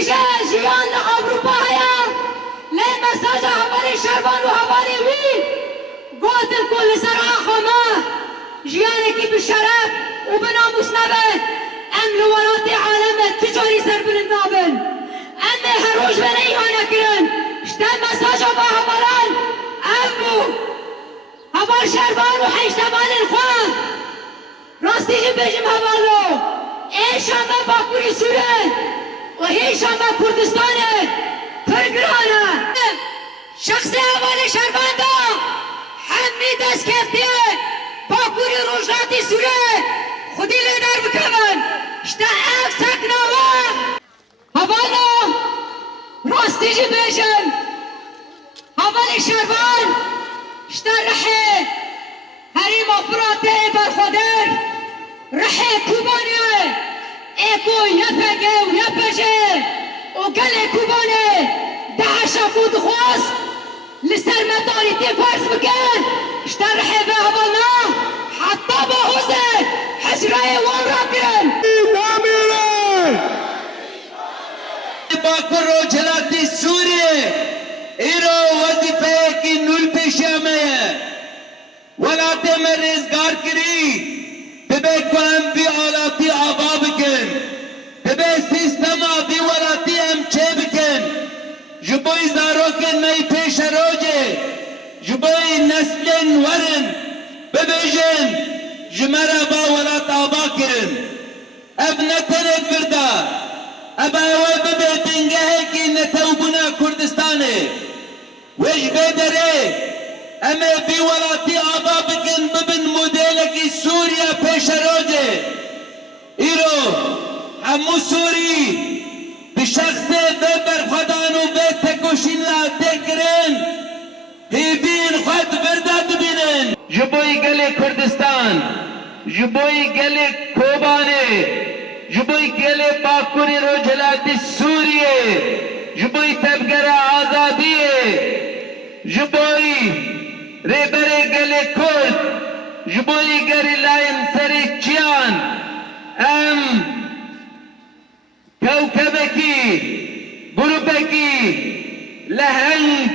بیشه جیان اروپا هیا لی مساج حوالی شربان و حوالی وی گوتن کل سر آخوما جیانه کی بشرف و بناموس نبه ام لولات عالم تجاری سر بلندابن ام هر روز بنا ایهانا کرن شتن مساج با حوالان امو حوال شربان و حیش تبال الخواه راستی جی بجم حوالو ایشان با باکوری سوره و هیشان با کردستانه پرگرانه شخص حوال شربان دا همی دست کفتیه باکوری روشاتی سوره خودی لیدر بکمن شتا اف سکناوا حوالا راستی جی بجم حوال شربان شتا رحه هری مفراته برخودر رحه کوبانه ایکو یپگه و یپجه و گل کوبانه دعشا کود خواست لسر مداریتی فرس بکن شتا رحه به حوالنا حتی با حوزه حجره وان را کرن باکر رو جلاتی سوریه ایرو وظیفه کی نول پیشامه ولاته میں رزگار کری تبے کوام بی آلاتی آبا بکن تبے سیستما بی ولاتی ام چه بکن جبوی زاروکن نئی پیش روجه جبوی نسلن ورن ببیجن جمرا با ولات آبا کرن اب نتند بردا اب اوه ببی دنگه کی نتوبنا کردستانه وش بدره اما بی ولاتی آبا بکن ببن مدلکی سوریا پیش روجه ایرو همو سوری به شخص به برخدان و به تکوشین لا تکرن هیبین خود برداد بینن جبوی گل کردستان جبوی گل کوبانه جبوی گل باکوری رو جلاتی سوریه جبوی تبگر آزادیه جبوی ریبری گلی کرد جبوی گری لاین سری چیان ام کوکبکی گروپکی لهنگ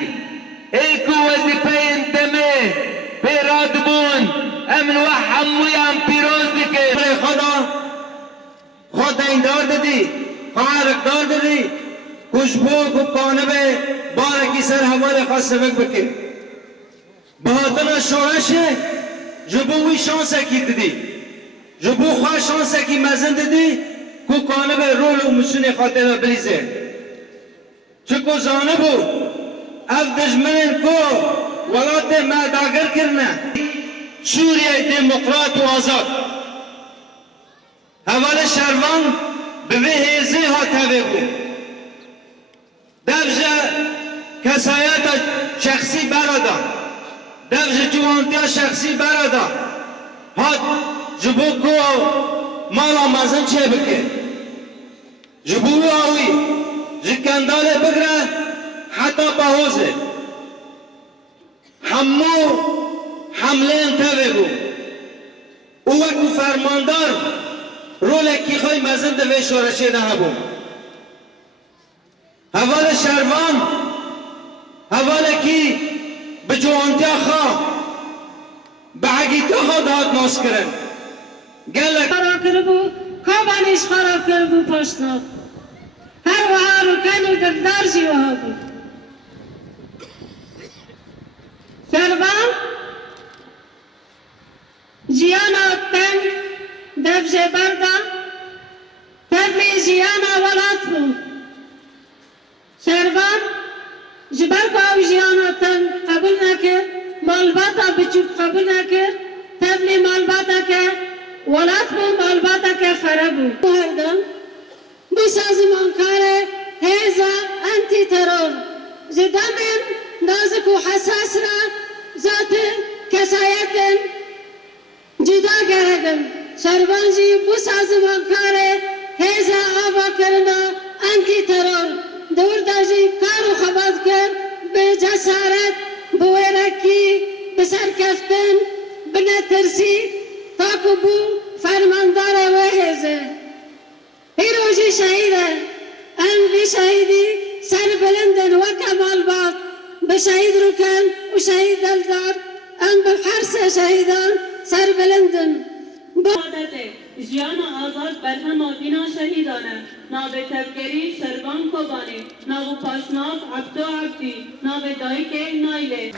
ایکو وظیفه دمه پیراد بون امن و حمویان پیروز بکن خدا این دار دادی خارق دار دادی کشبو کپانه به بارکی سر حوال خاصه بکن بهادر شورشه جبوی شانس کی دادی جبو خواه شانس کی مزن دادی کو کانه به رول و مسون خاطر بریزه چکو زانه بو اف دجمن کو ولات مداگر کرنه سوریه دموکرات و آزاد حوال شروان به هزه ها تبه بو دفجه کسایت شخصی برادا دفج جوانتیا شخصی برادا هات جبو کو مالا مزن چه بکه جبو آوی جکنداله بگره حتی باهوزه همو حمله انتبه بو او وکو فرماندار رول کی خوی مزن دوی شورشه نه بو حوال شروان حوال کی به جوانتیا خواه به حقیقت خواه داد ناس کرن گلک خراب کربو خوابانیش خراب کربو پشتناب هر وها رو کنو گردار جیوها بو سروان جیانا تن دفجه بردا تبلی جیانا ولات بو سروان جبر باو جیانا تن قبول نکر مالباتا بچوب قبول نکر تبلی مالباتا که ولات بو مالباتا که فربو هردم بسازمان کاره هیزا انتی ترور زدامن نازک و حساس را ذات کسایتن جدا گردم سروانجی بسازمان کاره هیزا آبا کرنا انتی ترور دور داجی کارو خباد کر به جسارت بویرکی بسر کفتن بنترسی تاکو بو فرماندار وحیزه هیروجی شهیده ام بی شهیدی سر بلندن و کمال باد به شهید رکن و شهید دلدار ام به حرس شهیدان سر بلندن جیان آزاد برهم آدینا شهیدانه ناب تفکری شربان کوبانی ناب پاشناف عبدو عبدی ناب دایک نایله